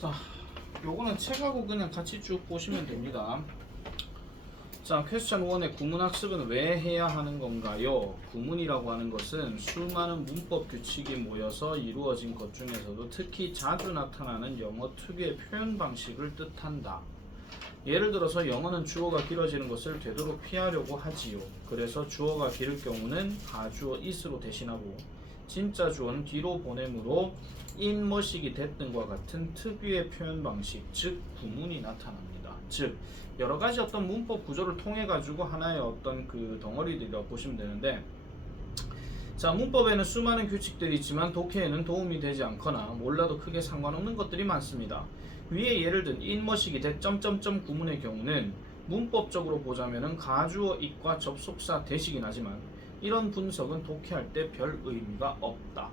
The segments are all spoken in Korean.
자, 요거는 책하고 그냥 같이 쭉 보시면 됩니다. 자, 퀘스천 1의 구문학습은 왜 해야 하는 건가요? 구문이라고 하는 것은 수많은 문법 규칙이 모여서 이루어진 것 중에서도 특히 자주 나타나는 영어 특유의 표현 방식을 뜻한다. 예를 들어서 영어는 주어가 길어지는 것을 되도록 피하려고 하지요. 그래서 주어가 길을 경우는 가주어 is로 대신하고 진짜 주어는 뒤로 보내므로 in 뭐식이 됐든과 같은 특유의 표현 방식, 즉 구문이 나타납니다. 즉 여러가지 어떤 문법 구조를 통해 가지고 하나의 어떤 그 덩어리들이라고 보시면 되는데, 자, 문법에는 수많은 규칙들이 있지만 독해에는 도움이 되지 않거나 몰라도 크게 상관없는 것들이 많습니다. 위에 예를 든 in 뭐식이 됐 점점점 구문의 경우는 문법적으로 보자면은 가주어 it과 접속사 대식이 나지만 이런 분석은 독해할 때 별 의미가 없다.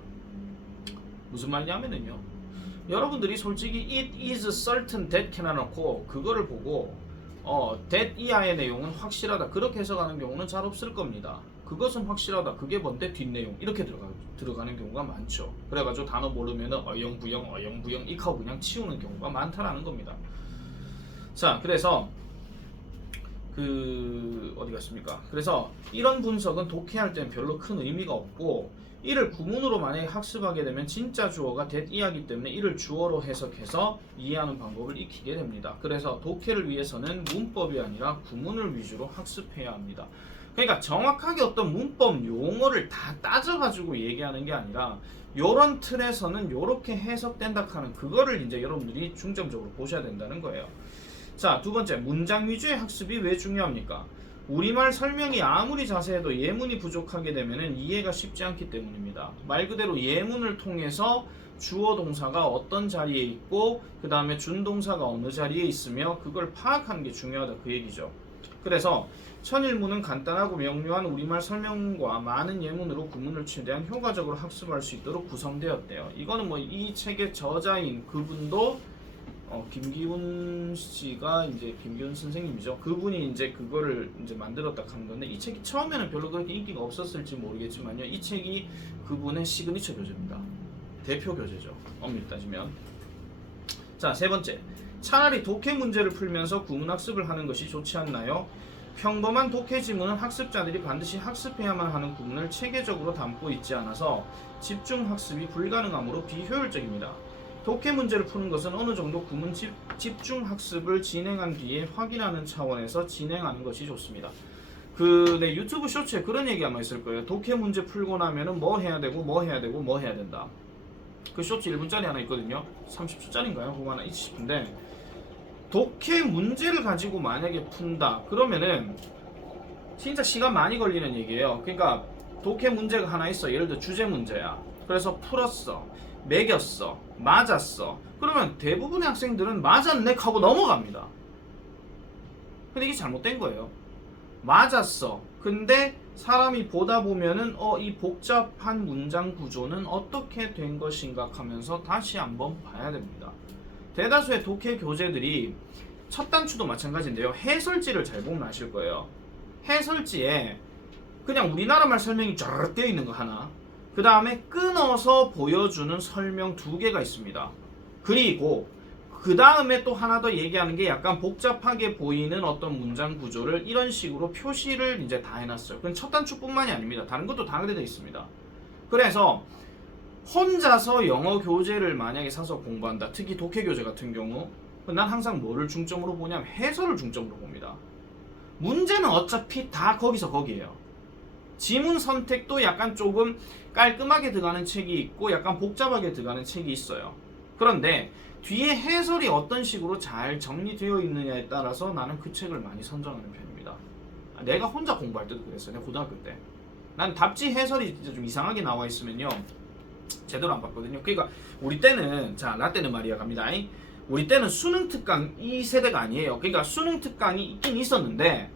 무슨 말이냐면은요, 여러분들이 솔직히 it is certain that 해놔놓고 그거를 보고 that 이하의 내용은 확실하다 그렇게 해석하는 경우는 잘 없을 겁니다. 그것은 확실하다 그게 뭔데 뒷내용 이렇게 들어가는 경우가 많죠. 그래가지고 단어 모르면은 어영부영 익하고 그냥 치우는 경우가 많다라는 겁니다. 자, 그래서 어디 갔습니까? 그래서 이런 분석은 독해할 땐 별로 큰 의미가 없고, 이를 구문으로 만약에 학습하게 되면 진짜 주어가 that 이하기 때문에 이를 주어로 해석해서 이해하는 방법을 익히게 됩니다. 그래서 독해를 위해서는 문법이 아니라 구문을 위주로 학습해야 합니다. 그러니까 정확하게 어떤 문법 용어를 다 따져가지고 얘기하는 게 아니라 요런 틀에서는 요렇게 해석된다 하는 그거를 이제 여러분들이 중점적으로 보셔야 된다는 거예요. 자, 두 번째, 문장 위주의 학습이 왜 중요합니까? 우리말 설명이 아무리 자세해도 예문이 부족하게 되면 이해가 쉽지 않기 때문입니다. 말 그대로 예문을 통해서 주어 동사가 어떤 자리에 있고 그 다음에 준동사가 어느 자리에 있으며 그걸 파악하는 게 중요하다 그 얘기죠. 그래서 천일문은 간단하고 명료한 우리말 설명과 많은 예문으로 구문을 최대한 효과적으로 학습할 수 있도록 구성되었대요. 이거는 뭐 이 책의 저자인 그분도 김기훈 씨가 이제 김기훈 선생님이죠. 그분이 이제 그거를 이제 만들었다 하는 건데, 이 책이 처음에는 별로 그렇게 인기가 없었을지 모르겠지만요, 이 책이 그분의 시그니처 교재입니다. 대표 교재죠. 엄밀히 따지면. 자, 세 번째, 차라리 독해 문제를 풀면서 구문 학습을 하는 것이 좋지 않나요? 평범한 독해 지문은 학습자들이 반드시 학습해야만 하는 구문을 체계적으로 담고 있지 않아서 집중 학습이 불가능하므로 비효율적입니다. 독해 문제를 푸는 것은 어느 정도 구문 집중 학습을 진행한 뒤에 확인하는 차원에서 진행하는 것이 좋습니다. 내 유튜브 쇼츠에 그런 얘기 아마 있을 거예요. 독해 문제 풀고 나면은 뭐 해야 되고 뭐 해야 되고 뭐 해야 된다. 그 쇼츠 1분짜리 하나 있거든요. 30초짜리인가요? 그거 하나 있지 싶은데, 독해 문제를 가지고 만약에 푼다 그러면은 진짜 시간 많이 걸리는 얘기예요. 그러니까 독해 문제가 하나 있어. 예를 들어 주제 문제야. 그래서 풀었어, 매겼어, 맞았어. 그러면 대부분의 학생들은 맞았네 하고 넘어갑니다. 근데 이게 잘못된 거예요. 맞았어. 근데 사람이 보다 보면은 이 복잡한 문장 구조는 어떻게 된 것인가 하면서 다시 한번 봐야 됩니다. 대다수의 독해 교재들이 첫 단추도 마찬가지인데요, 해설지를 잘 보면 아실 거예요. 해설지에 그냥 우리나라 말 설명이 쫙 되어 있는 거 하나, 그 다음에 끊어서 보여주는 설명 2개가 있습니다. 그리고 그 다음에 또 하나 더 얘기하는 게 약간 복잡하게 보이는 어떤 문장 구조를 이런 식으로 표시를 이제 다 해놨어요. 그건 첫 단추뿐만이 아닙니다. 다른 것도 다 그래 되어 있습니다. 그래서 혼자서 영어 교재를 만약에 사서 공부한다, 특히 독해 교재 같은 경우, 난 항상 뭐를 중점으로 보냐면 해설을 중점으로 봅니다. 문제는 어차피 다 거기서 거기에요. 지문 선택도 약간 조금 깔끔하게 들어가는 책이 있고 약간 복잡하게 들어가는 책이 있어요. 그런데 뒤에 해설이 어떤 식으로 잘 정리되어 있느냐에 따라서 나는 그 책을 많이 선정하는 편입니다. 내가 혼자 공부할 때도 그랬어요. 내가 고등학교 때. 난 답지 해설이 좀 이상하게 나와 있으면요, 제대로 안 봤거든요. 그러니까 우리 때는, 자, 나 때는 말이야 갑니다. 우리 때는 수능 특강 이 세대가 아니에요. 그러니까 수능 특강이 있긴 있었는데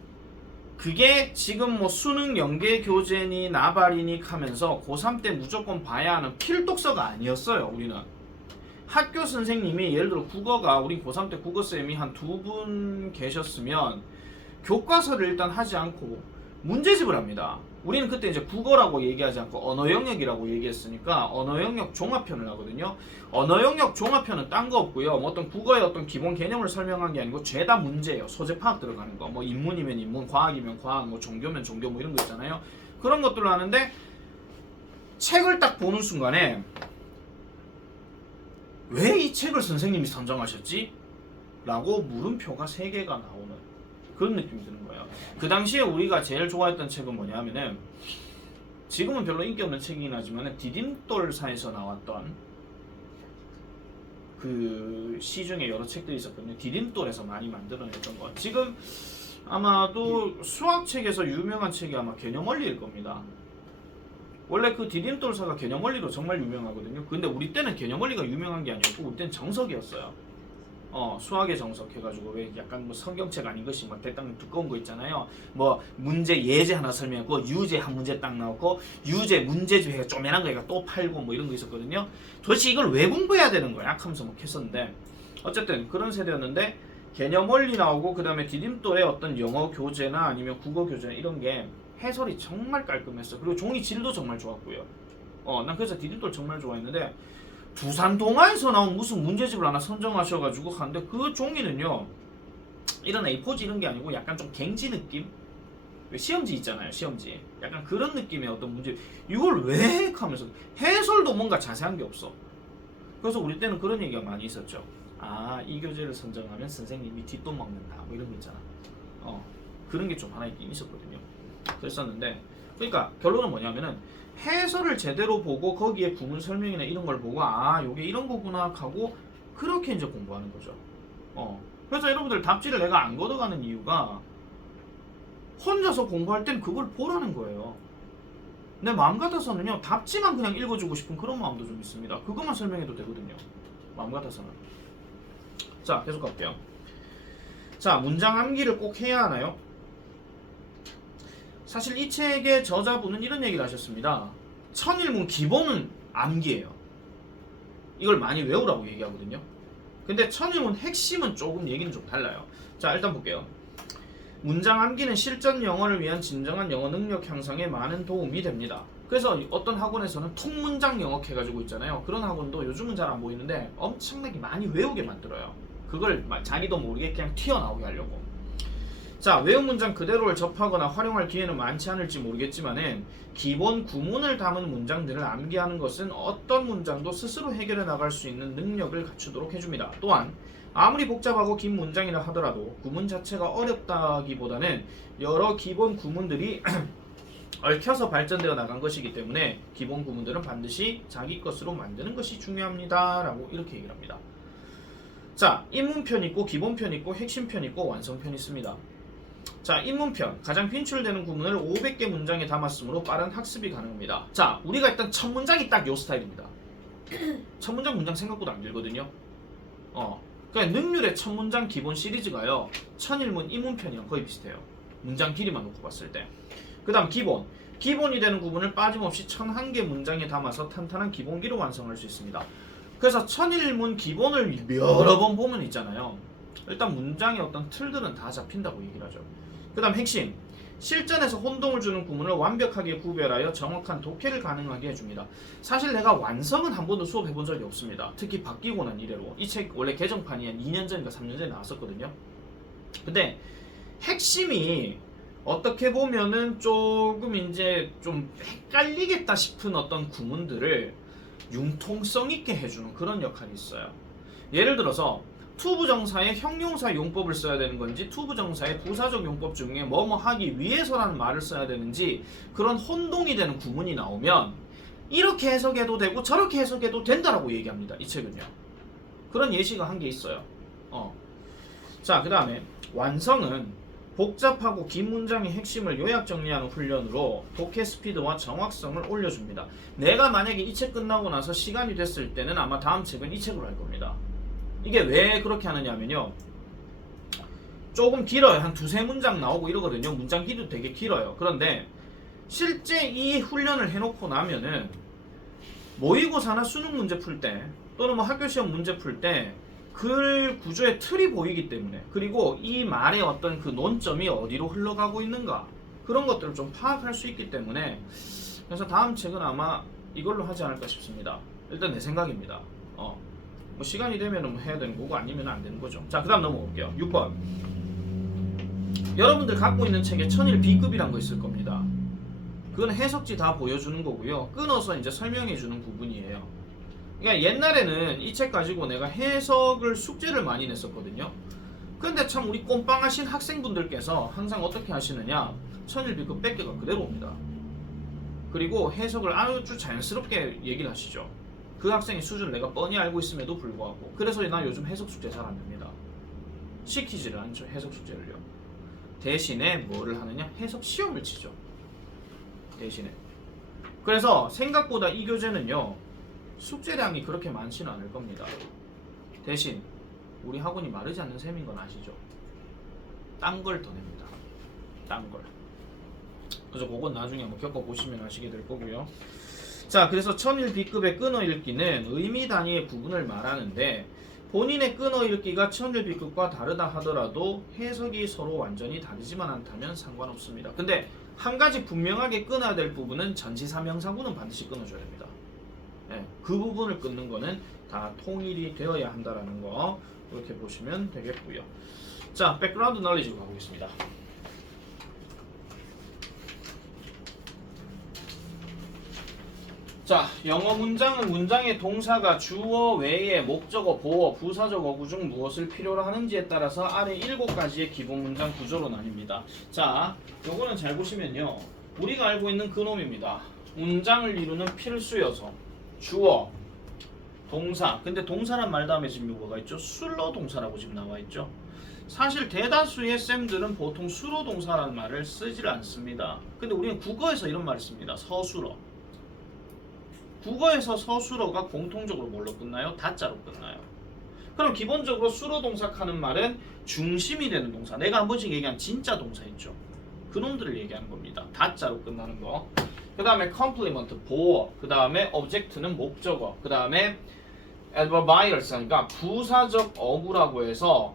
그게 지금 뭐 수능 연계 교재니 나발이니 하면서 고3 때 무조건 봐야 하는 필독서가 아니었어요. 우리는 학교 선생님이 예를 들어 국어가, 우리 고3 때 국어쌤이 한 2분 계셨으면 교과서를 일단 하지 않고 문제집을 합니다. 우리는 그때 이제 국어라고 얘기하지 않고 언어 영역이라고 얘기했으니까 언어 영역 종합편을 하거든요. 언어 영역 종합편은 딴 거 없고요. 뭐 어떤 국어의 어떤 기본 개념을 설명한 게 아니고 죄다 문제예요. 소재 파악 들어가는 거. 뭐 인문이면 인문, 과학이면 과학, 뭐 종교면 종교 뭐 이런 거 있잖아요. 그런 것들을 하는데 책을 딱 보는 순간에 왜 이 책을 선생님이 선정하셨지? 라고 물음표가 3개가 나오는 그런 느낌이 드는 거예요. 그 당시에 우리가 제일 좋아했던 책은 뭐냐면은 지금은 별로 인기 없는 책이긴 하지만 디딤돌사에서 나왔던 그 시중에 여러 책들이 있었거든요. 디딤돌에서 많이 만들어냈던 거. 지금 아마도 수학책에서 유명한 책이 아마 개념원리일 겁니다. 원래 그 디딤돌사가 개념원리로 정말 유명하거든요. 근데 우리 때는 개념원리가 유명한 게 아니었고 우리 때는 정석이었어요. 수학의 정석 해가지고 왜 약간 뭐 성경책 아닌 것이 뭐 대땅 두꺼운 거 있잖아요. 뭐 문제 예제 하나 설명하고 유제 한 문제 딱 나오고 유제 문제집 해가 쪼매난 거니까 또 팔고 뭐 이런 거 있었거든요. 도대체 이걸 왜 공부해야 되는 거야? 하면서 막 했었는데 어쨌든 그런 세대였는데 개념 원리 나오고 그 다음에 디딤돌의 어떤 영어 교재나 아니면 국어 교재나 이런 게 해설이 정말 깔끔했어. 그리고 종이 질도 정말 좋았고요. 난 그래서 디딤돌 정말 좋아했는데 두산 동아에서 나온 무슨 문제집을 하나 선정하셔가지고 하는데 그 종이는요 이런 A4지 이런 게 아니고 약간 좀 갱지 느낌? 시험지 있잖아요, 시험지. 약간 그런 느낌의 어떤 문제. 이걸 왜 해? 하면서 해설도 뭔가 자세한 게 없어. 그래서 우리 때는 그런 얘기가 많이 있었죠. 아, 이 교재를 선정하면 선생님이 뒷돈 먹는다 뭐 이런 거 있잖아. 그런 게 좀 하나 있긴 있었거든요. 그랬었는데 그러니까 결론은 뭐냐면은 해설을 제대로 보고 거기에 구문 설명이나 이런 걸 보고 아 요게 이런 거구나 하고 그렇게 이제 공부하는 거죠. 그래서 여러분들 답지를 내가 안 걷어가는 이유가 혼자서 공부할 땐 그걸 보라는 거예요. 내 마음 같아서는요 답지만 그냥 읽어주고 싶은 그런 마음도 좀 있습니다. 그것만 설명해도 되거든요. 마음 같아서는. 자 계속 갈게요. 자 문장 암기를 꼭 해야 하나요? 사실 이 책의 저자분은 이런 얘기를 하셨습니다. 천일문 기본은 암기예요. 이걸 많이 외우라고 얘기하거든요. 근데 천일문 핵심은 조금 얘기는 좀 달라요. 자 일단 볼게요. 문장 암기는 실전 영어를 위한 진정한 영어 능력 향상에 많은 도움이 됩니다. 그래서 어떤 학원에서는 통문장 영어 해가지고 있잖아요. 그런 학원도 요즘은 잘 안 보이는데 엄청나게 많이 외우게 만들어요. 그걸 자기도 모르게 그냥 튀어나오게 하려고. 자 외운 문장 그대로를 접하거나 활용할 기회는 많지 않을지 모르겠지만은 기본 구문을 담은 문장들을 암기하는 것은 어떤 문장도 스스로 해결해 나갈 수 있는 능력을 갖추도록 해줍니다. 또한 아무리 복잡하고 긴 문장이라 하더라도 구문 자체가 어렵다기보다는 여러 기본 구문들이 얽혀서 발전되어 나간 것이기 때문에 기본 구문들은 반드시 자기 것으로 만드는 것이 중요합니다 라고 이렇게 얘기를 합니다. 자 입문편 있고 기본편 있고 핵심편 있고 완성편 있습니다. 자 입문편 가장 빈출되는 구문을 500개 문장에 담았으므로 빠른 학습이 가능합니다. 자 우리가 일단 첫 문장이 딱 요 스타일입니다. 첫 문장 생각보다 안 길거든요. 그러니까 능률의 첫 문장 기본 시리즈가요 천일문 입문편이랑 거의 비슷해요. 문장 길이만 놓고 봤을 때. 그 다음 기본이 되는 구문을 빠짐없이 1001개 문장에 담아서 탄탄한 기본기로 완성할 수 있습니다. 그래서 천일문 기본을 여러 번 보면 있잖아요. 일단 문장의 어떤 틀들은 다 잡힌다고 얘기를 하죠. 그 다음 핵심 실전에서 혼동을 주는 구문을 완벽하게 구별하여 정확한 독해를 가능하게 해줍니다. 사실 내가 완성은 한 번도 수업해 본 적이 없습니다. 특히 바뀌고 난 이래로. 이 책 원래 개정판이 한 2년 전인가 3년 전에 나왔었거든요. 근데 핵심이 어떻게 보면은 조금 이제 좀 헷갈리겠다 싶은 어떤 구문들을 융통성 있게 해주는 그런 역할이 있어요. 예를 들어서 투부정사의 형용사 용법을 써야 되는 건지 투부정사의 부사적 용법 중에 뭐뭐 하기 위해서라는 말을 써야 되는지 그런 혼동이 되는 구문이 나오면 이렇게 해석해도 되고 저렇게 해석해도 된다라고 얘기합니다. 이 책은요. 그런 예시가 한 개 있어요. 자, 그 다음에 완성은 복잡하고 긴 문장의 핵심을 요약 정리하는 훈련으로 독해 스피드와 정확성을 올려줍니다. 내가 만약에 이 책 끝나고 나서 시간이 됐을 때는 아마 다음 책은 이 책으로 할 겁니다. 이게 왜 그렇게 하느냐면요. 조금 길어요. 한 두세 문장 나오고 이러거든요. 문장 길이도 되게 길어요. 그런데 실제 이 훈련을 해놓고 나면은 모의고사나 수능 문제 풀 때 또는 뭐 학교 시험 문제 풀 때 글 구조의 틀이 보이기 때문에 그리고 이 말의 어떤 그 논점이 어디로 흘러가고 있는가 그런 것들을 좀 파악할 수 있기 때문에 그래서 다음 책은 아마 이걸로 하지 않을까 싶습니다. 일단 내 생각입니다. 뭐 시간이 되면 뭐 해야 되는 거고 아니면 안 되는 거죠. 자, 그 다음 넘어볼게요. 6번. 여러분들 갖고 있는 책에 천일 B급이란 거 있을 겁니다. 그건 해석지 다 보여주는 거고요. 끊어서 이제 설명해 주는 부분이에요. 그러니까 옛날에는 이 책 가지고 내가 해석을 숙제를 많이 냈었거든요. 근데 참 우리 꼼빵하신 학생분들께서 항상 어떻게 하시느냐, 천일 B급 뺏겨가 그대로 옵니다. 그리고 해석을 아주 자연스럽게 얘기를 하시죠. 그 학생의 수준을 내가 뻔히 알고 있음에도 불구하고. 그래서 나 요즘 해석 숙제 잘 안 냅니다. 시키지를 않죠, 해석 숙제를요. 대신에 뭐를 하느냐, 해석 시험을 치죠. 대신에. 그래서 생각보다 이 교재는요, 숙제량이 그렇게 많지는 않을 겁니다. 대신 우리 학원이 마르지 않는 셈인 건 아시죠? 딴 걸 더 냅니다. 딴 걸. 그래서 그건 나중에 한번 겪어보시면 아시게 될 거고요. 자, 그래서 천일 B급의 끊어읽기는 의미 단위의 부분을 말하는데 본인의 끊어읽기가 천일 B급과 다르다 하더라도 해석이 서로 완전히 다르지만 않다면 상관없습니다. 근데 한 가지 분명하게 끊어야 될 부분은 전치사 명사구는 반드시 끊어줘야 됩니다. 네, 그 부분을 끊는 거는 다 통일이 되어야 한다라는 거 이렇게 보시면 되겠고요. 자, 백그라운드 너리지로 가보겠습니다. 자, 영어 문장은 문장의 동사가 주어 외에 목적어, 보어, 부사적 어구 중 무엇을 필요로 하는지에 따라서 아래 7가지의 기본 문장 구조로 나뉩니다. 자, 요거는 잘 보시면요, 우리가 알고 있는 그놈입니다. 문장을 이루는 필수 요소, 주어, 동사. 근데 동사란 말 다음에 지금 뭐가 있죠? 술로 동사라고 지금 나와 있죠. 사실 대다수의 쌤들은 보통 수로 동사라는 말을 쓰질 않습니다. 근데 우리는 국어에서 이런 말을 씁니다. 서술어. 국어에서 서술어가 공통적으로 뭘로 끝나요? 다자로 끝나요. 그럼 기본적으로 수로 동사하는 말은 중심이 되는 동사, 내가 한 번씩 얘기한 진짜 동사 있죠. 그놈들을 얘기하는 겁니다. 다자로 끝나는 거. 그 다음에 complement, 보어. 그 다음에 object는 목적어. 그 다음에 adverbials, 그러니까 부사적 어구라고 해서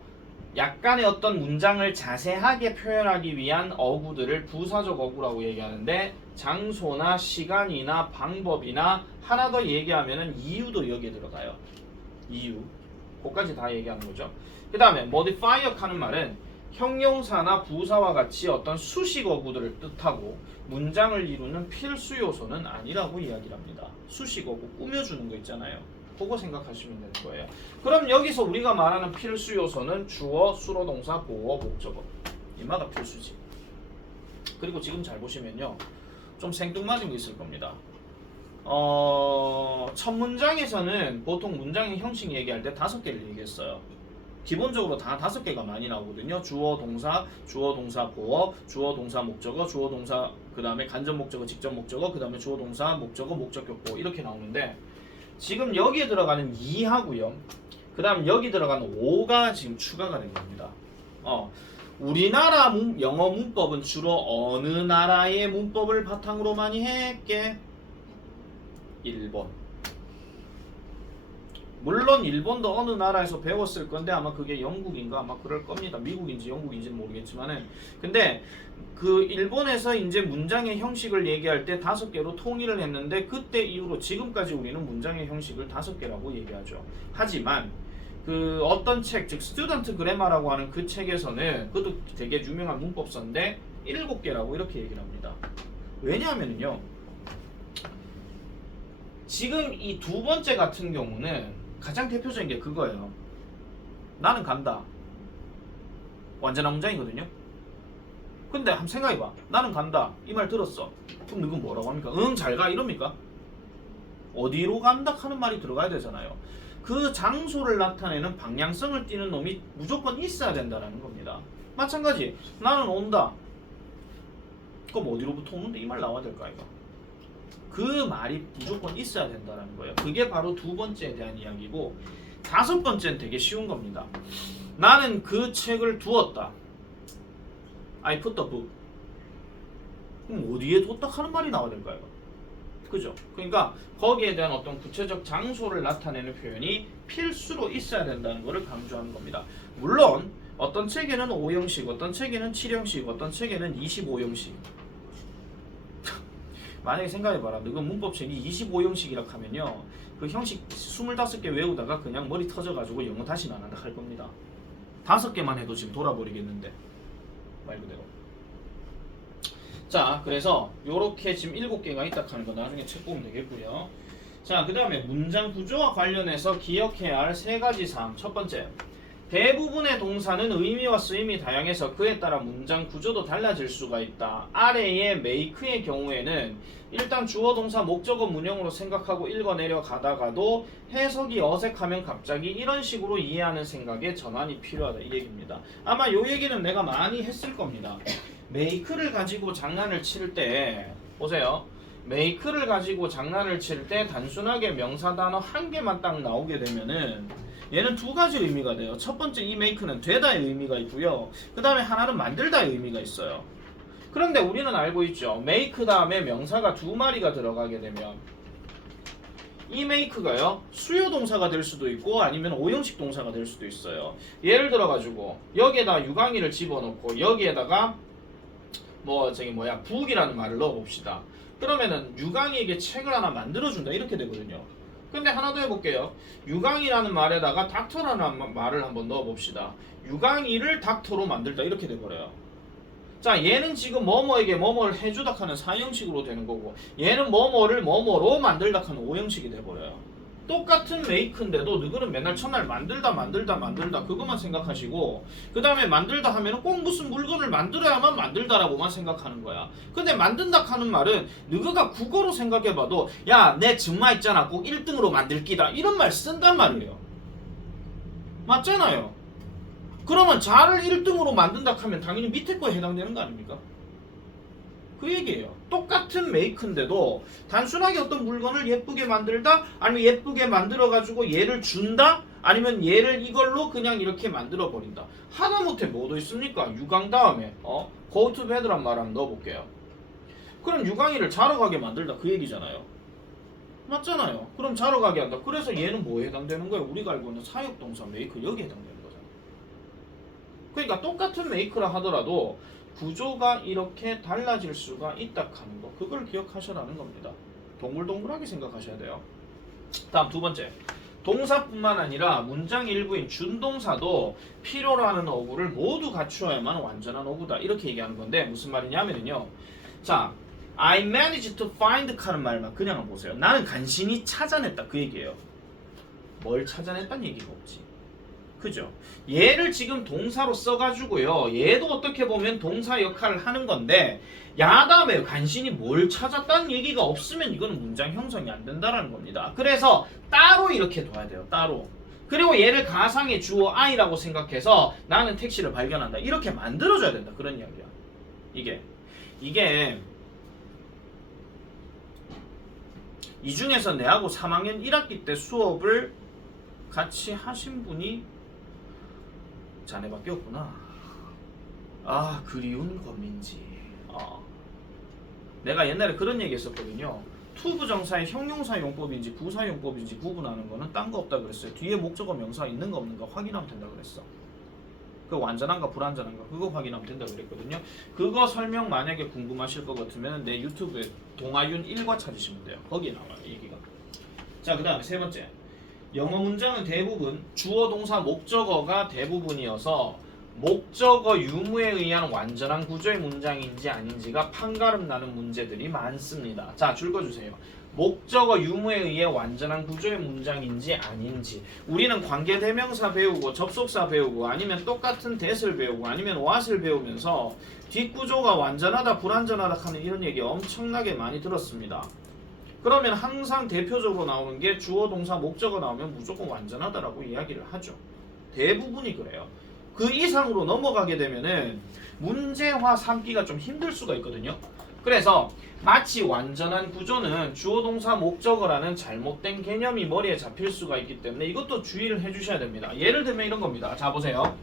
약간의 어떤 문장을 자세하게 표현하기 위한 어구들을 부사적 어구라고 얘기하는데, 장소나 시간이나 방법이나 하나 더 얘기하면은 이유도 여기에 들어가요. 이유. 그것까지 다 얘기하는 거죠. 그 다음에 modifier 하는 말은 형용사나 부사와 같이 어떤 수식 어구들을 뜻하고 문장을 이루는 필수 요소는 아니라고 이야기를 합니다. 수식 어구 꾸며주는 거 있잖아요. 그거 생각하시면 되는 거예요. 그럼 여기서 우리가 말하는 필수 요소는 주어, 수로 동사, 보어, 목적어. 이마가 필수지. 그리고 지금 잘 보시면요, 좀 생뚱맞은 게 있을 겁니다. 첫 문장에서는 보통 문장의 형식 얘기할 때 5개를 얘기했어요. 기본적으로 다 5개가 많이 나오거든요. 주어, 동사, 보어, 주어, 동사, 목적어, 주어, 동사, 그 다음에 간접 목적어, 직접 목적어, 그 다음에 주어, 동사, 목적어, 목적격, 보어 이렇게 나오는데, 지금 여기에 들어가는 2하고요. 그 다음 여기 들어가는 5가 지금 추가가 된 겁니다. 우리나라 영어 문법은 주로 어느 나라의 문법을 바탕으로 많이 했게? 일본. 물론 일본도 어느 나라에서 배웠을 건데 아마 그게 영국인가 아마 그럴 겁니다. 미국인지 영국인지는 모르겠지만은, 근데 그 일본에서 이제 문장의 형식을 얘기할 때 5개로 통일을 했는데, 그때 이후로 지금까지 우리는 문장의 형식을 5개라고 얘기하죠. 하지만 그 어떤 책, 즉 스튜던트 그래마라고 하는 그 책에서는, 그것도 되게 유명한 문법서인데 7개라고 이렇게 얘기를 합니다. 왜냐하면요, 지금 이 두 번째 같은 경우는 가장 대표적인 게 그거예요. 나는 간다. 완전한 문장이거든요. 근데 한번 생각해봐. 나는 간다. 이 말 들었어. 그럼 누군 뭐라고 합니까? 응, 잘 가. 이럽니까? 어디로 간다 하는 말이 들어가야 되잖아요. 그 장소를 나타내는 방향성을 띠는 놈이 무조건 있어야 된다는 겁니다. 마찬가지, 나는 온다. 그럼 어디로부터 오는데 이 말 나와야 될까 이거? 그 말이 무조건 있어야 된다는 거예요. 그게 바로 두 번째에 대한 이야기고, 5번째는 되게 쉬운 겁니다. 나는 그 책을 두었다. I put the book. 그럼 어디에 뒀다 하는 말이 나와야 될까요? 그죠? 그러니까 거기에 대한 어떤 구체적 장소를 나타내는 표현이 필수로 있어야 된다는 것을 강조하는 겁니다. 물론 어떤 책에는 5형식, 어떤 책에는 7형식, 어떤 책에는 25형식 만약에 생각해봐라. 너가 문법책이 25형식이라 하면요. 그 형식 25개 외우다가 그냥 머리 터져가지고 영어 다시는 안 한다 할 겁니다. 5개만 해도 지금 돌아버리겠는데. 말 그대로. 자, 그래서 요렇게 지금 7개가 있다 하는 거 나중에 책 보면 되겠고요. 자, 그 다음에 문장 구조와 관련해서 기억해야 할 3가지 사항. 첫 번째, 대부분의 동사는 의미와 쓰임이 다양해서 그에 따라 문장 구조도 달라질 수가 있다. 아래의 make의 경우에는 일단 주어 동사 목적어 문형으로 생각하고 읽어 내려가다가도 해석이 어색하면 갑자기 이런 식으로 이해하는 생각에 전환이 필요하다 이 얘기입니다. 아마 요 얘기는 내가 많이 했을 겁니다. make를 가지고 장난을 칠 때 보세요. make를 가지고 장난을 칠 때 단순하게 명사 단어 한 개만 딱 나오게 되면은 얘는 2가지 의미가 돼요. 첫 번째 이 make는 되다의 의미가 있고요. 그 다음에 하나는 만들다의 의미가 있어요. 그런데 우리는 알고 있죠. make 다음에 명사가 2마리가 들어가게 되면 이 make가요 수요 동사가 될 수도 있고 아니면 오형식 동사가 될 수도 있어요. 예를 들어 가지고 여기에다 유광이를 집어넣고 여기에다가 북이라는 말을 넣어봅시다. 그러면은 유광이에게 책을 하나 만들어준다 이렇게 되거든요. 근데 하나 더 해볼게요. 유광이라는 말에다가 닥터라는 말을 한번 넣어봅시다. 유광이를 닥터로 만들다 이렇게 돼버려요. 자, 얘는 지금 뭐뭐에게 뭐뭐를 해주다 하는 4형식으로 되는 거고 얘는 뭐뭐를 뭐뭐로 만들다 하는 5형식이 돼버려요. 똑같은 make인데도 너희는 맨날 첫날 만들다 그것만 생각하시고 그 다음에 만들다 하면은 꼭 무슨 물건을 만들어야만 만들다라고만 생각하는 거야. 근데 만든다 하는 말은 너희가 국어로 생각해봐도 야, 내 증마 있잖아 꼭 1등으로 만들 끼다 이런 말 쓴단 말이에요. 맞잖아요. 그러면 자를 1등으로 만든다 하면 당연히 밑에 거에 해당되는 거 아닙니까? 그 얘기예요. 똑같은 make인데도 단순하게 어떤 물건을 예쁘게 만들다 아니면 예쁘게 만들어가지고 얘를 준다 아니면 얘를 이걸로 그냥 이렇게 만들어 버린다. 하다못해 뭐도 있습니까? 유광 다음에 go to bed란 말 한번 넣어볼게요. 그럼 유광이를 자러 가게 만들다 그 얘기잖아요. 맞잖아요. 그럼 자러 가게 한다. 그래서 얘는 뭐에 해당되는 거예요? 우리가 알고 있는 사역동사 make 여기에 해당되는 거잖아요. 그러니까 똑같은 make라 하더라도 구조가 이렇게 달라질 수가 있다 하는 거 그걸 기억하셔라는 겁니다. 동글동글하게 생각하셔야 돼요. 다음 2번째, 동사뿐만 아니라 문장 일부인 준동사도 필요로 하는 어구를 모두 갖추어야만 완전한 어구다 이렇게 얘기하는 건데 무슨 말이냐면요. 자, I managed to find 하는 말만 그냥 한번 보세요. 나는 간신히 찾아냈다 그 얘기예요. 뭘 찾아냈다는 얘기가 없지. 그죠? 얘를 지금 동사로 써가지고요. 얘도 어떻게 보면 동사 역할을 하는 건데 야 다음에 간신히 뭘 찾았다는 얘기가 없으면 이거는 문장 형성이 안 된다라는 겁니다. 그래서 따로 이렇게 둬야 돼요. 따로. 그리고 얘를 가상의 주어 I라고 생각해서 나는 택시를 발견한다. 이렇게 만들어줘야 된다. 그런 이야기야. 이게 이 중에서 내하고 3학년 1학기 때 수업을 같이 하신 분이 자네밖에 없구나. 아, 그리운 권민지. 내가 옛날에 그런 얘기 했었거든요. 투부정사의 형용사 용법인지 부사 용법인지 구분하는 거는 딴 거 없다 그랬어요. 뒤에 목적어 명사 있는 거 없는 거 확인하면 된다 그랬어. 그 완전한가 불완전한가 그거 확인하면 된다 그랬거든요. 그거 설명 만약에 궁금하실 것 같으면 내 유튜브에 동아윤 1과 찾으시면 돼요. 거기에 나와요 얘기가. 자, 그 다음에 3번째, 영어 문장은 대부분 주어 동사 목적어가 대부분이어서 목적어 유무에 의한 완전한 구조의 문장인지 아닌지가 판가름 나는 문제들이 많습니다. 자, 줄 거주세요. 목적어 유무에 의해 완전한 구조의 문장인지 아닌지. 우리는 관계대명사 배우고 접속사 배우고 아니면 똑같은 that을 배우고 아니면 what을 배우면서 뒷구조가 완전하다 불완전하다 하는 이런 얘기 엄청나게 많이 들었습니다. 그러면 항상 대표적으로 나오는 게 주어 동사 목적어 나오면 무조건 완전하다라고 이야기를 하죠. 대부분이 그래요. 그 이상으로 넘어가게 되면은 문제화 삼기가 좀 힘들 수가 있거든요. 그래서 마치 완전한 구조는 주어 동사 목적어라는 잘못된 개념이 머리에 잡힐 수가 있기 때문에 이것도 주의를 해주셔야 됩니다. 예를 들면 이런 겁니다. 자, 보세요.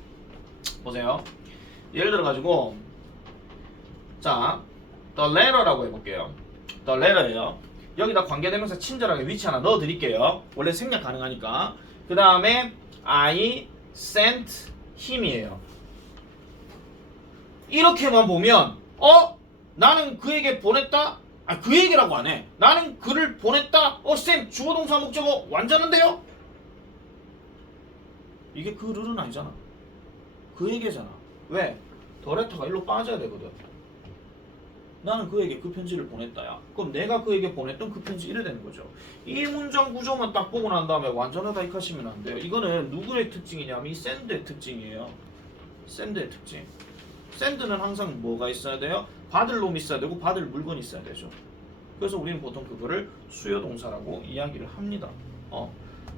예를 들어 가지고 자, the letter라고 해볼게요. the letter예요. 여기다 관계대명사 친절하게 위치 하나 넣어 드릴게요. 원래 생략 가능하니까. 그 다음에 I sent him이에요. 이렇게만 보면 나는 그에게 보냈다? 아, 그 얘기라고 안 해. 나는 글을 보냈다. 쌤, 주어 동사 목적어 완전한데요? 이게 그 룰은 아니잖아. 그 얘기잖아. 왜? 더 레터가 일로 빠져야 되거든. 나는 그에게 그 편지를 보냈다야. 그럼 내가 그에게 보냈던 그 편지 이래 되는 거죠. 이 문장 구조만 딱 보고 난 다음에 완전하다 이렇게 하시면 안 돼요. 이거는 누구의 특징이냐면 이 샌드의 특징이에요. 샌드의 특징. 샌드는 항상 뭐가 있어야 돼요? 받을 놈이 있어야 되고 받을 물건이 있어야 되죠. 그래서 우리는 보통 그거를 수요 동사라고 이야기를 합니다.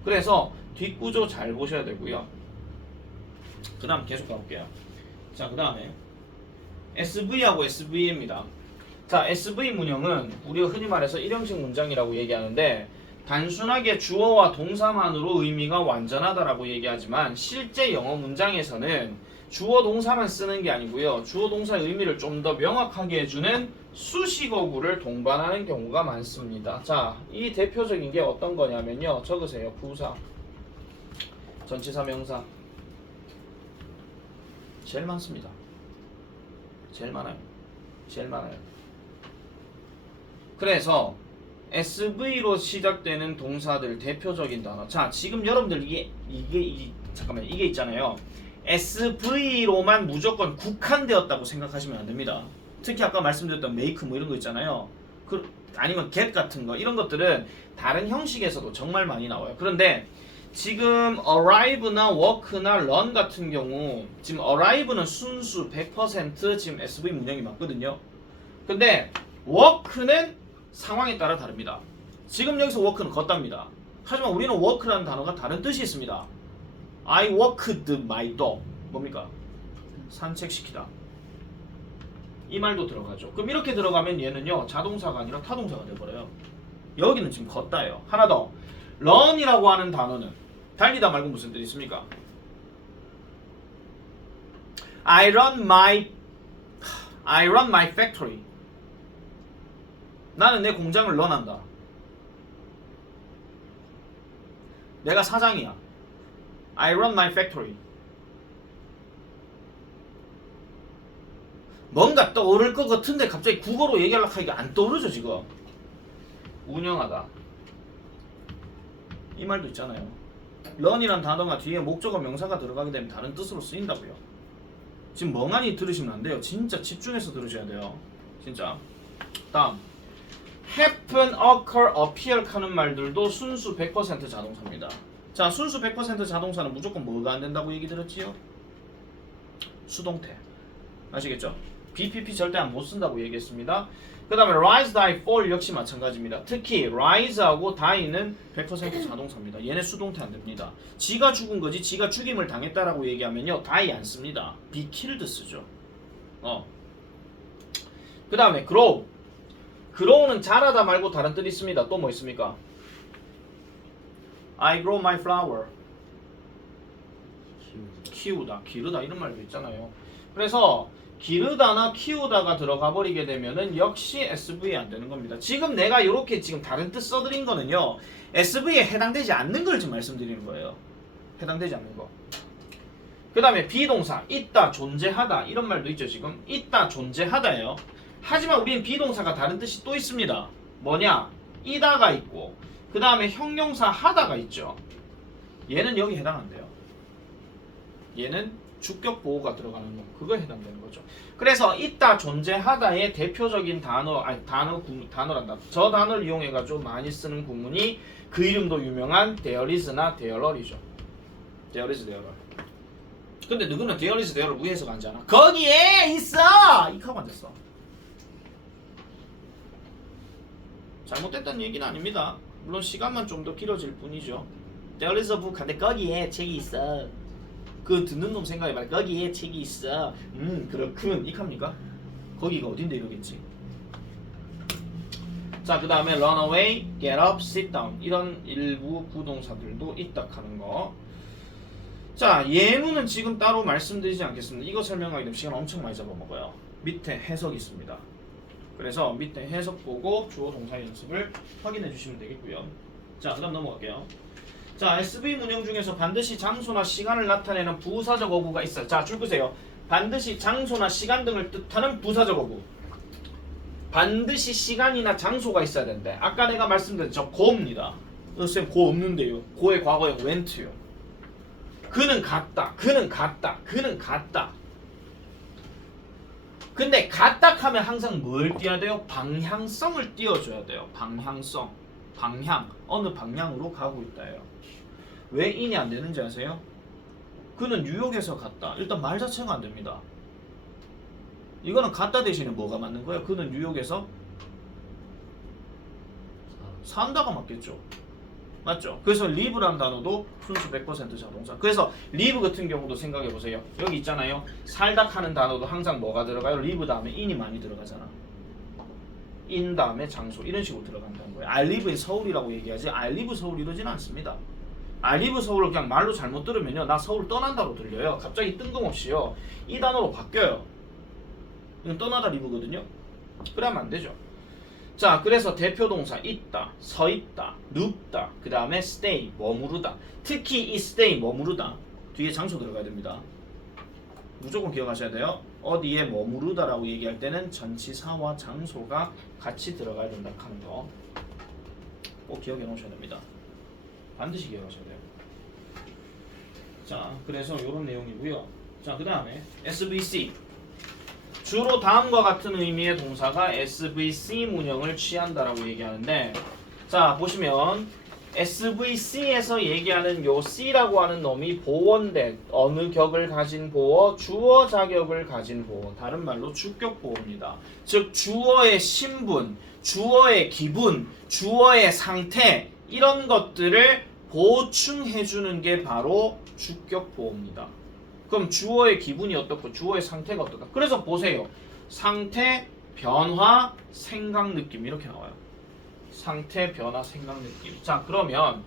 그래서 뒷구조 잘 보셔야 되고요. 그 다음 계속 가볼게요. 자, 그 다음에 SV하고 SV입니다. 자, SV 문형은 우리가 흔히 말해서 일형식 문장이라고 얘기하는데 단순하게 주어와 동사만으로 의미가 완전하다라고 얘기하지만 실제 영어 문장에서는 주어 동사만 쓰는 게 아니고요. 주어 동사의 의미를 좀 더 명확하게 해주는 수식어구를 동반하는 경우가 많습니다. 자, 이 대표적인 게 어떤 거냐면요. 적으세요. 부사, 전치사, 명사. 제일 많습니다. 제일 많아요. 제일 많아요. 그래서 SV로 시작되는 동사들 대표적인 단어. 자, 지금 여러분들 잠깐만, 이게 있잖아요. SV로만 무조건 국한되었다고 생각하시면 안 됩니다. 특히 아까 말씀드렸던 make 뭐 이런 거 있잖아요. 아니면 get 같은 거 이런 것들은 다른 형식에서도 정말 많이 나와요. 그런데 지금 arrive나 work나 run 같은 경우 지금 arrive는 순수 100% 지금 SV 문형이 맞거든요. 근데 work는 상황에 따라 다릅니다. 지금 여기서 work는 걷답니다. 하지만 우리는 work라는 단어가 다른 뜻이 있습니다. I walked my dog. 뭡니까? 산책시키다. 이 말도 들어가죠. 그럼 이렇게 들어가면 얘는요 자동사가 아니라 타동사가 돼버려요. 여기는 지금 걷다예요. 하나 더. run이라고 하는 단어는 달리다 말고 무슨 뜻이 있습니까? I run my factory. 나는 내 공장을 런한다. 내가 사장이야. I run my factory. 뭔가 떠오를 것 같은데 갑자기 국어로 얘기하려고 하니까 안 떠오르죠 지금. 운영하다. 이 말도 있잖아요. run이란 단어가 뒤에 목적어 명사가 들어가게 되면 다른 뜻으로 쓰인다고요. 지금 멍하니 들으시면 안 돼요. 진짜 집중해서 들으셔야 돼요. 진짜. 다음. happen, occur, appear 하는 말들도 순수 100% 자동사입니다. 자, 순수 100% 자동사는 무조건 뭐가 안 된다고 얘기 들었지요? 수동태. 아시겠죠? BPP 절대 못 쓴다고 얘기했습니다. 그 다음에 rise, die, fall 역시 마찬가지입니다. 특히 rise하고 die는 100% 자동사입니다. 얘네 수동태 안 됩니다. 지가 죽은 거지 지가 죽임을 당했다라고 얘기하면요 die 안 씁니다. be killed 쓰죠. 그 다음에 grow. grow는 자라다 말고 다른 뜻이 있습니다. 또 뭐 있습니까? I grow my flower. 키우다, 기르다 이런 말도 있잖아요. 그래서 기르다나 키우다가 들어가 버리게 되면은 역시 SV에 안 되는 겁니다. 지금 내가 이렇게 지금 다른 뜻 써드린 거는요 SV에 해당되지 않는 걸 지금 말씀드리는 거예요. 해당되지 않는 거. 그 다음에 비동사, 있다, 존재하다 이런 말도 있죠. 지금 있다, 존재하다예요. 하지만 우리는 비동사가 다른 뜻이 또 있습니다. 뭐냐? 이다가 있고 그 다음에 형용사 하다가 있죠. 얘는 여기 해당 안 돼요. 얘는 주격 보호가 들어가는 거 그거에 해당되는 거죠. 그래서 있다, 존재하다의 대표적인 단어란다. 저 단어를 이용해 가지고 많이 쓰는 구문이 그 이름도 유명한 there is나 there are이죠. there is, there are. 근데 누구는 there is, there are 위에서 간지 않아. 거기에 있어! 이렇게 하고 앉았어. 잘못됐다는 얘기는 아닙니다. 물론 시간만 좀 더 길어질 뿐이죠. there is a book 한데 거기에 책이 있어. 그 듣는 놈 생각해봐. 거기에 책이 있어. 그렇군. 이렇게 합니까? 거기가 어딘데 이러겠지. 자, 그 다음에 run away, get up, sit down 이런 일부 부동사들도 있다 하는 거. 자, 예문은 지금 따로 말씀드리지 않겠습니다. 이거 설명하기 되면 시간 엄청 많이 잡아먹어요. 밑에 해석이 있습니다. 그래서 밑에 해석 보고 주어 동사 연습을 확인해 주시면 되겠고요. 자, 그 다음 넘어갈게요. 자, SV 문형 중에서 반드시 장소나 시간을 나타내는 부사적 어구가 있어요. 자, 줄 보세요. 반드시 장소나 시간 등을 뜻하는 부사적 어구. 반드시 시간이나 장소가 있어야 된대. 아까 내가 말씀드린 저 go입니다. 선생님 go 없는데요. go의 과거형 went요. 그는 갔다. 그는 갔다. 그는 갔다. 근데 갔다 하면 항상 뭘 띄워야 돼요? 방향성을 띄워줘야 돼요. 방향성. 방향. 어느 방향으로 가고 있다예요. 왜 인이 안 되는지 아세요? 그는 뉴욕에서 갔다. 일단 말 자체가 안 됩니다. 이거는 갔다 대신에 뭐가 맞는 거예요? 그는 뉴욕에서 산다가 맞겠죠. 맞죠? 그래서 live라는 단어도 순수 100% 자동사. 그래서 live 같은 경우도 생각해 보세요. 여기 있잖아요. 살다 하는 단어도 항상 뭐가 들어가요? live 다음에 in이 많이 들어가잖아. in 다음에 장소 이런 식으로 들어간다는 거예요. I live in 서울이라고 얘기하지 I live 서울 이러지는 않습니다. I live 서울을 그냥 말로 잘못 들으면요. 나 서울 떠난다로 들려요. 갑자기 뜬금없이요. 이 단어로 바뀌어요. 이건 떠나다 live거든요. 그러면 안 되죠. 자, 그래서 대표동사 있다, 서 있다, 눕다, 그 다음에 stay, 머무르다. 특히 이 stay, 머무르다 뒤에 장소 들어가야 됩니다. 무조건 기억하셔야 돼요. 어디에 머무르다라고 얘기할 때는 전치사와 장소가 같이 들어가야 된다 하는 거 꼭 기억해 놓으셔야 됩니다. 반드시 기억하셔야 돼요. 자, 그래서 이런 내용이고요. 자, 그 다음에 SVC. 주로 다음과 같은 의미의 동사가 SVC 문형을 취한다라고 얘기하는데, 자 보시면 SVC에서 얘기하는 요 C라고 하는 놈이 보어인데 어느 격을 가진 보어? 주어 자격을 가진 보어. 다른 말로 주격 보어입니다. 즉 주어의 신분, 주어의 기분, 주어의 상태 이런 것들을 보충해주는 게 바로 주격 보어입니다. 그럼 주어의 기분이 어떻고 주어의 상태가 어떨까? 그래서 보세요. 상태, 변화, 생각, 느낌 이렇게 나와요. 상태, 변화, 생각, 느낌. 자, 그러면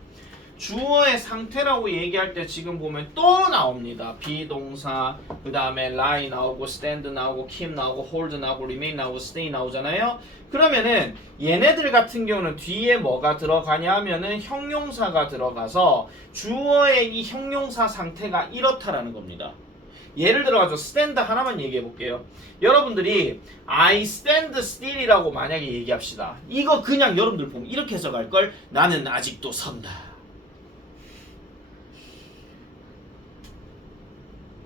주어의 상태라고 얘기할 때 지금 보면 또 나옵니다. 비동사, 그 다음에 lie 나오고 stand 나오고 keep 나오고 hold 나오고 remain 나오고 stay 나오잖아요. 그러면은 얘네들 같은 경우는 뒤에 뭐가 들어가냐 하면은 형용사가 들어가서 주어의 이 형용사 상태가 이렇다라는 겁니다. 예를 들어가지고 stand 하나만 얘기해 볼게요. 여러분들이 I stand still이라고 만약에 얘기합시다. 이거 그냥 여러분들 보면 이렇게 해석할 걸. 나는 아직도 선다.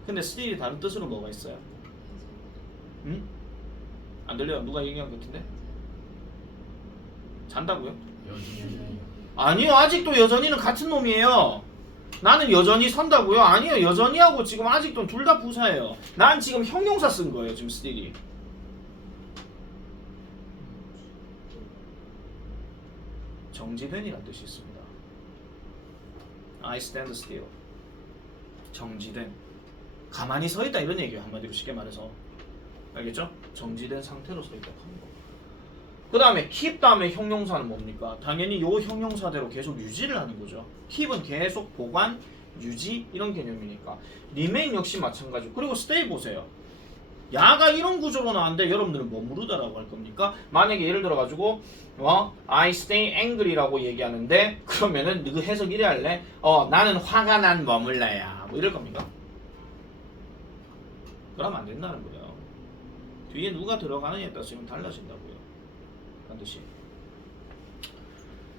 근데 still이 다른 뜻으로 뭐가 있어요? 응? 안 들려요? 누가 얘기한 것 같은데? 잔다고요? 아니요, 아직도 여전히는 같은 놈이에요. 나는 여전히 선다고요? 아니요, 여전히 하고 지금 아직도 둘 다 부사예요. 난 지금 형용사 쓴 거예요, 지금 still이. 정지된이라는 뜻이 있습니다. I stand still. 정지된. 가만히 서 있다 이런 얘기예요. 한마디로 쉽게 말해서. 알겠죠? 정지된 상태로 서 있다 하는 거. 그 다음에 keep 다음에 형용사는 뭡니까? 당연히 요 형용사대로 계속 유지를 하는 거죠. keep은 계속 보관, 유지 이런 개념이니까. remain 역시 마찬가지고. 그리고 stay 보세요. 야가 이런 구조로 나왔는데 여러분들은 머무르다라고 할 겁니까? 만약에 예를 들어가지고 I stay angry라고 얘기하는데 그러면은 그 해석 이래 할래? 나는 화가 난 머물러야 뭐 이럴 겁니까? 그러면 안 된다는 거예요. 뒤에 누가 들어가느냐에 따라서 지금 달라진다고요. 반드시.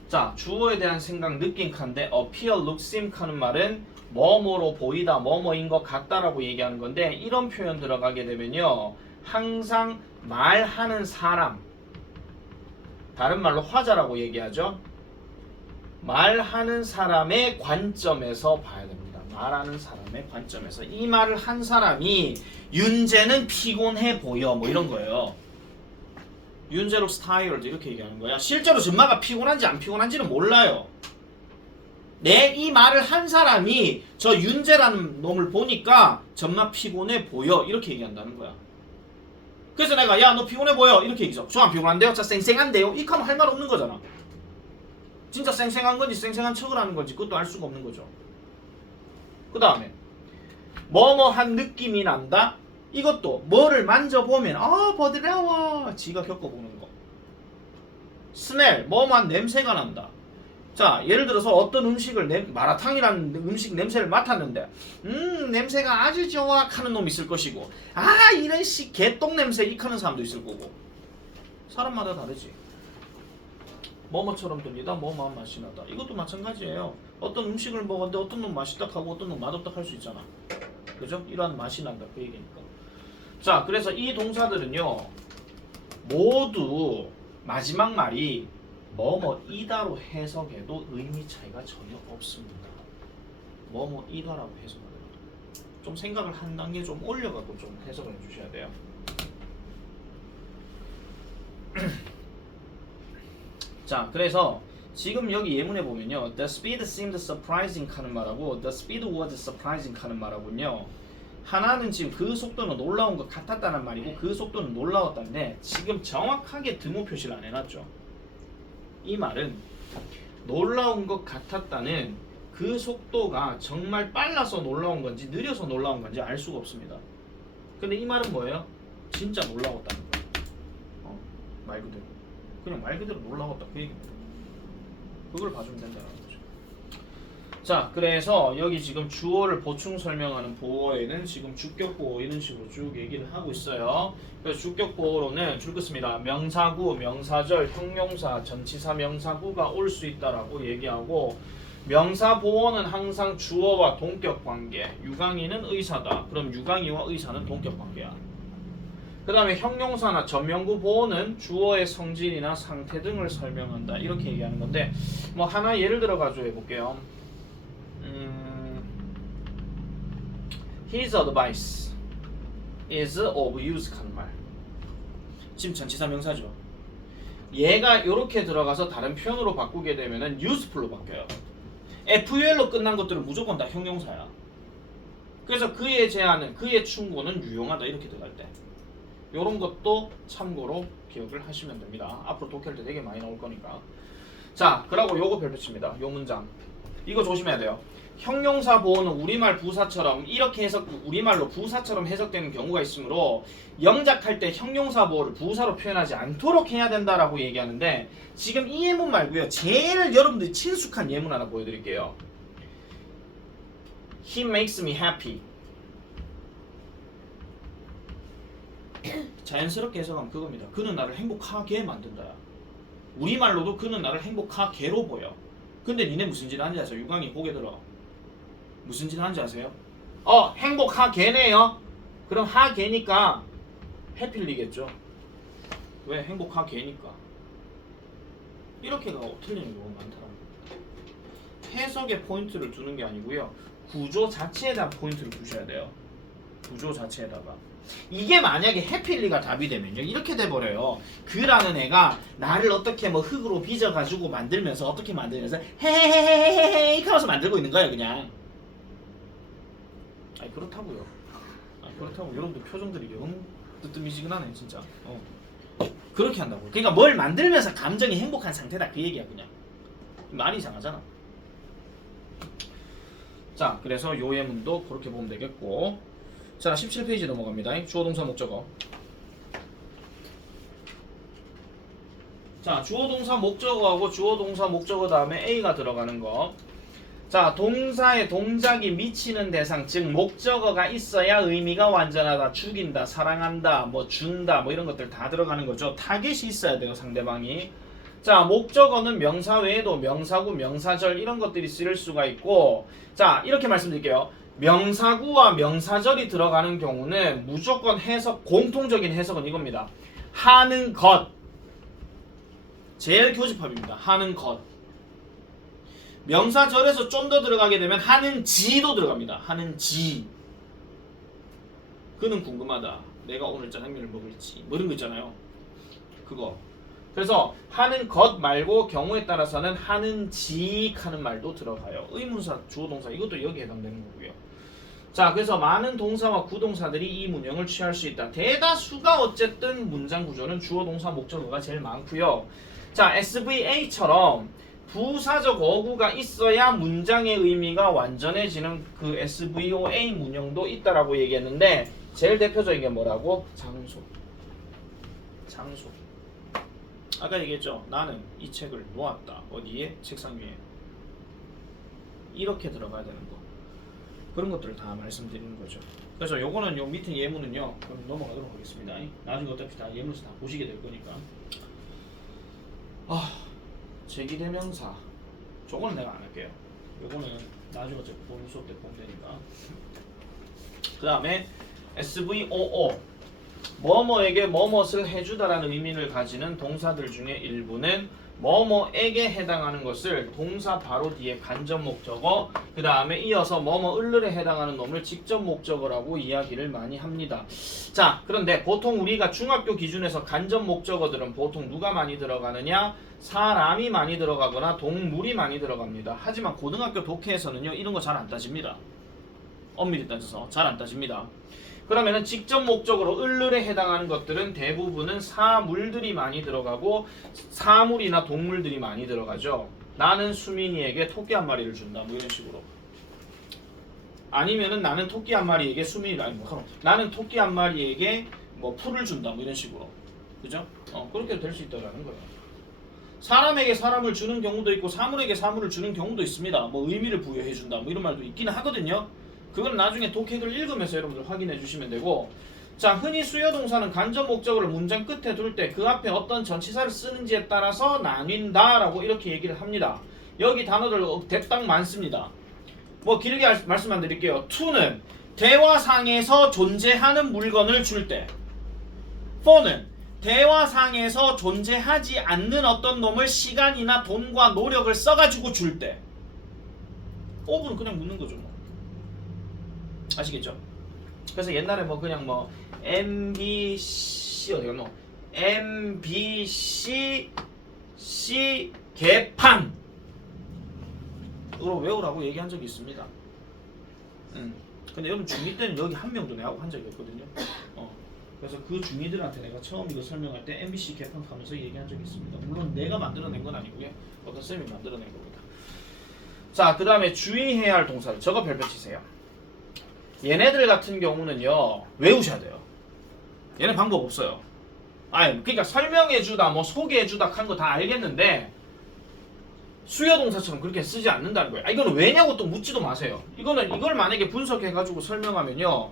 자, 주어에 대한 생각, 느낀 칸데 appear, look, seem 하는 말은 뭐뭐로 보이다, 뭐뭐인 것 같다라고 얘기하는 건데 이런 표현 들어가게 되면요. 항상 말하는 사람, 다른 말로 화자라고 얘기하죠. 말하는 사람의 관점에서 봐야 됩니다. 말하는 사람의 관점에서 이 말을 한 사람이 윤재는 피곤해 보여 뭐 이런 거예요. 윤재 looks tired 이렇게 얘기하는 거야. 실제로 전마가 피곤한지 안 피곤한지는 몰라요. 내 이 말을 한 사람이 저 윤재라는 놈을 보니까 전마 피곤해 보여 이렇게 얘기한다는 거야. 그래서 내가 야 너 피곤해 보여 이렇게 얘기죠. 저 안 피곤한데요? 저 쌩쌩한데요? 이렇게 하면 할 말 없는 거잖아. 진짜 쌩쌩한 건지 쌩쌩한 척을 하는 건지 그것도 알 수가 없는 거죠. 그 다음에 뭐뭐한 느낌이 난다. 이것도 뭐를 만져보면 버드레워 지가 겪어보는 거. 스멜 뭐뭐한 냄새가 난다. 자, 예를 들어서 어떤 음식을 마라탕이라는 음식 냄새를 맡았는데 냄새가 아주 좋아 하는 놈이 있을 것이고 이런 개똥 냄새 이카는 사람도 있을 거고. 사람마다 다르지. 뭐뭐처럼 들리다, 뭐뭐 맛이 나다. 이것도 마찬가지예요. 어떤 음식을 먹었는데 어떤 놈 맛있다 하고 어떤 놈 맛없다 할 수 있잖아. 그죠? 이러한 맛이 난다 그 얘기니까. 자, 그래서 이 동사들은요 모두 마지막 말이 뭐뭐이다로 해석해도 의미 차이가 전혀 없습니다. 뭐뭐이다라고 해석하더라도 좀 생각을 한 단계 좀 올려갖고 좀 해석을 해주셔야 돼요. 자, 그래서 지금 여기 예문에 보면요, the speed seemed surprising 하는 말하고 the speed was surprising 하는 말하고요. 하나는 지금 그 속도는 놀라운 것 같았다는 말이고 그 속도는 놀라웠다는데 지금 정확하게 등호 표시를 안 해놨죠. 이 말은 놀라운 것 같았다는 그 속도가 정말 빨라서 놀라운 건지 느려서 놀라운 건지 알 수가 없습니다. 근데 이 말은 뭐예요? 진짜 놀라웠다는 거예요. 말 그대로. 그냥 말 그대로 놀라웠다 그 얘기입니다. 그걸 봐주면 된다는 거죠. 자, 그래서 여기 지금 주어를 보충 설명하는 보어에는 지금 주격 보어 이런 식으로 쭉 얘기를 하고 있어요. 그래서 주격 보어로는 줄 것입니다. 명사구, 명사절, 형용사, 전치사 명사구가 올 수 있다라고 얘기하고 명사 보어는 항상 주어와 동격 관계. 유광이는 의사다. 그럼 유광이와 의사는 동격 관계야. 그 다음에 형용사나 전명구 보어는 주어의 성질이나 상태 등을 설명한다. 이렇게 얘기하는 건데 뭐 하나 예를 들어 가지고 해볼게요. His advice is of use 하는 말. 지금 전치사 명사죠. 얘가 이렇게 들어가서 다른 표현으로 바꾸게 되면은 useful로 바뀌어요. FUL로 끝난 것들은 무조건 다 형용사야. 그래서 그의 제안은 그의 충고는 유용하다 이렇게 들어갈 때 이런 것도 참고로 기억을 하시면 됩니다. 앞으로 독해할 때 되게 많이 나올 거니까. 자, 그러고 요거 별표칩니다. 요 문장 이거 조심해야 돼요. 형용사 보어는 우리말 부사처럼 이렇게 해석 우리말로 부사처럼 해석되는 경우가 있으므로 영작할 때 형용사 보어를 부사로 표현하지 않도록 해야 된다라고 얘기하는데 지금 이 예문 말고요. 제일 여러분들이 친숙한 예문 하나 보여드릴게요. He makes me happy. 자연스럽게 해석하면 그겁니다. 그는 나를 행복하게 만든다. 우리말로도 그는 나를 행복하게로 보여. 근데 니네 무슨 짓 하는지 아세요? 유광이 고개 들어. 무슨 짓 하는지 아세요? 행복하게네요. 그럼 하게니까 해필리겠죠. 왜? 행복하게니까. 이렇게 가고 틀리는 경우가 많더라고요. 해석에 포인트를 두는 게 아니고요. 구조 자체에다 포인트를 두셔야 돼요. 구조 자체에다가. 이게 만약에 해필리가 답이 되면요 이렇게 돼버려요. 그라는 애가 나를 어떻게 뭐 흙으로 빚어가지고 만들면서 어떻게 만들면서 헤헤헤헤헤 이렇게 하면서 만들고 있는 거예요 그냥. 아니 그렇다고요. 그렇다고 여러분들 표정들이 영 뜨뜻미지근하네 진짜. 그렇게 한다고. 그러니까 뭘 만들면서 감정이 행복한 상태다 그 얘기야 그냥. 말이 이상하잖아. 자, 그래서 요 예문도 그렇게 보면 되겠고. 자, 17페이지 넘어갑니다. 주어 동사 목적어. 자, 주어 동사 목적어하고 주어 동사 목적어 다음에 A가 들어가는 거. 자, 동사의 동작이 미치는 대상, 즉 목적어가 있어야 의미가 완전하다. 죽인다, 사랑한다, 뭐 준다, 뭐 이런 것들 다 들어가는 거죠. 타겟이 있어야 돼요, 상대방이. 자, 목적어는 명사 외에도 명사구, 명사절 이런 것들이 쓰일 수가 있고, 자, 이렇게 말씀드릴게요. 명사구와 명사절이 들어가는 경우는 무조건 해석, 공통적인 해석은 이겁니다. 하는 것. 제일 교집합입니다. 하는 것. 명사절에서 좀 더 들어가게 되면 하는 지도 들어갑니다. 하는 지. 그는 궁금하다. 내가 오늘 짜장면을 먹을지. 뭐 이런 거 있잖아요. 그거. 그래서 하는 것 말고 경우에 따라서는 하는 지 하는 말도 들어가요. 의문사, 주어동사 이것도 여기에 해당되는 거고요. 자, 그래서 많은 동사와 구동사들이 이 문형을 취할 수 있다. 대다수가 어쨌든 문장 구조는 주어동사 목적어가 제일 많고요. 자, SVA처럼 부사적 어구가 있어야 문장의 의미가 완전해지는 그 SVOA 문형도 있다라고 얘기했는데 제일 대표적인 게 뭐라고? 장소. 장소. 아까 얘기했죠. 나는 이 책을 놓았다. 어디에? 책상 위에. 이렇게 들어가야 되는 거. 그런 것들을 다 말씀드리는 거죠. 그래서 요거는 요 밑에 예문은요. 그럼 넘어가도록 하겠습니다. 나중에 어차피 다 예문에서 다 보시게 될 거니까. 제기대명사. 저거는 내가 안 할게요. 요거는 나중에 어차피 본인 수업 때 보면 되니까. 그 다음에 SVOO. 뭐뭐에게 뭐뭇을 해주다라는 의미를 가지는 동사들 중에 일부는 뭐뭐에게 해당하는 것을 동사 바로 뒤에 간접 목적어, 그 다음에 이어서 뭐뭐을르에 해당하는 놈을 직접 목적어라고 이야기를 많이 합니다. 자, 그런데 보통 우리가 중학교 기준에서 간접 목적어들은 보통 누가 많이 들어가느냐? 사람이 많이 들어가거나 동물이 많이 들어갑니다. 하지만 고등학교 독해에서는요, 이런 거 잘 안 따집니다. 엄밀히 따져서 잘 안 따집니다. 그러면은 직접 목적으로 을르에 해당하는 것들은 대부분은 사물들이 많이 들어가고 사물이나 동물들이 많이 들어가죠. 나는 수민이에게 토끼 한 마리를 준다. 뭐 이런 식으로. 아니면은 나는 토끼 한 마리에게 나는 토끼 한 마리에게 뭐 풀을 준다. 뭐 이런 식으로. 그죠? 그렇게 될 수 있다라는 거예요. 사람에게 사람을 주는 경우도 있고 사물에게 사물을 주는 경우도 있습니다. 뭐 의미를 부여해 준다. 뭐 이런 말도 있기는 하거든요. 그건 나중에 독해를 읽으면서 여러분들 확인해 주시면 되고, 자, 흔히 수요동사는 간접 목적어를 문장 끝에 둘 때 그 앞에 어떤 전치사를 쓰는지에 따라서 나뉜다라고 이렇게 얘기를 합니다. 여기 단어들 대딱 많습니다. 뭐 길게 말씀 안 드릴게요. to는 대화상에서 존재하는 물건을 줄 때, for는 대화상에서 존재하지 않는 어떤 놈을 시간이나 돈과 노력을 써가지고 줄 때, of는 그냥 묻는 거죠. 뭐. 아시겠죠? 그래서 옛날에 뭐 그냥 뭐 MBC 어디 갔노? MBC C 개판 으로 외우라고 얘기한 적이 있습니다. 근데 여러분 중2 때는 여기 한 명도 내하고 한 적이 없거든요. 그래서 그 중2들한테 내가 처음 이거 설명할 때 MBC 개판 하면서 얘기한 적이 있습니다. 물론 내가 만들어낸 건 아니고요. 어떤 쌤이 만들어낸 겁니다. 자, 그 다음에 주의해야 할 동사를 저거 별표 치세요. 얘네들 같은 경우는요, 외우셔야 돼요. 얘네 방법 없어요. 그러니까 설명해주다, 뭐 소개해주다 한 거 다 알겠는데 수요동사처럼 그렇게 쓰지 않는다는 거예요. 이거는 왜냐고 또 묻지도 마세요. 이걸 만약에 분석해가지고 설명하면요,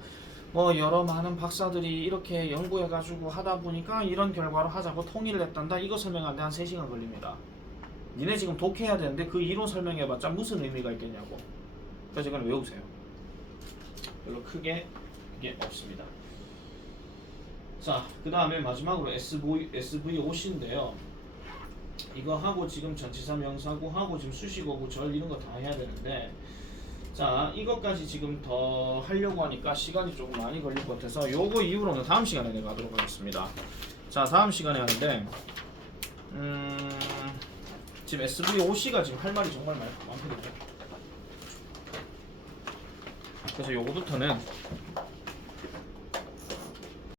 뭐 여러 많은 박사들이 이렇게 연구해가지고 하다 보니까 이런 결과로 하자고 통일을 했단다. 이거 설명하는데 한 3시간 걸립니다. 니네 지금 독해야 되는데 그 이론 설명해봤자 무슨 의미가 있겠냐고. 그래서 이건 외우세요. 별로 크게 그게 없습니다. 자, 그 다음에 마지막으로 SVOC인데요. 이거 하고 지금 전치사 명사고 하고 지금 수식어고 절 이런 거 다 해야 되는데, 자, 이것까지 지금 더 하려고 하니까 시간이 조금 많이 걸릴 것 같아서 요거 이후로는 다음 시간에 내가 하도록 하겠습니다. 자, 다음 시간에 하는데 지금 SVOC가 지금 할 말이 정말 많거든요. 그래서 요거부터는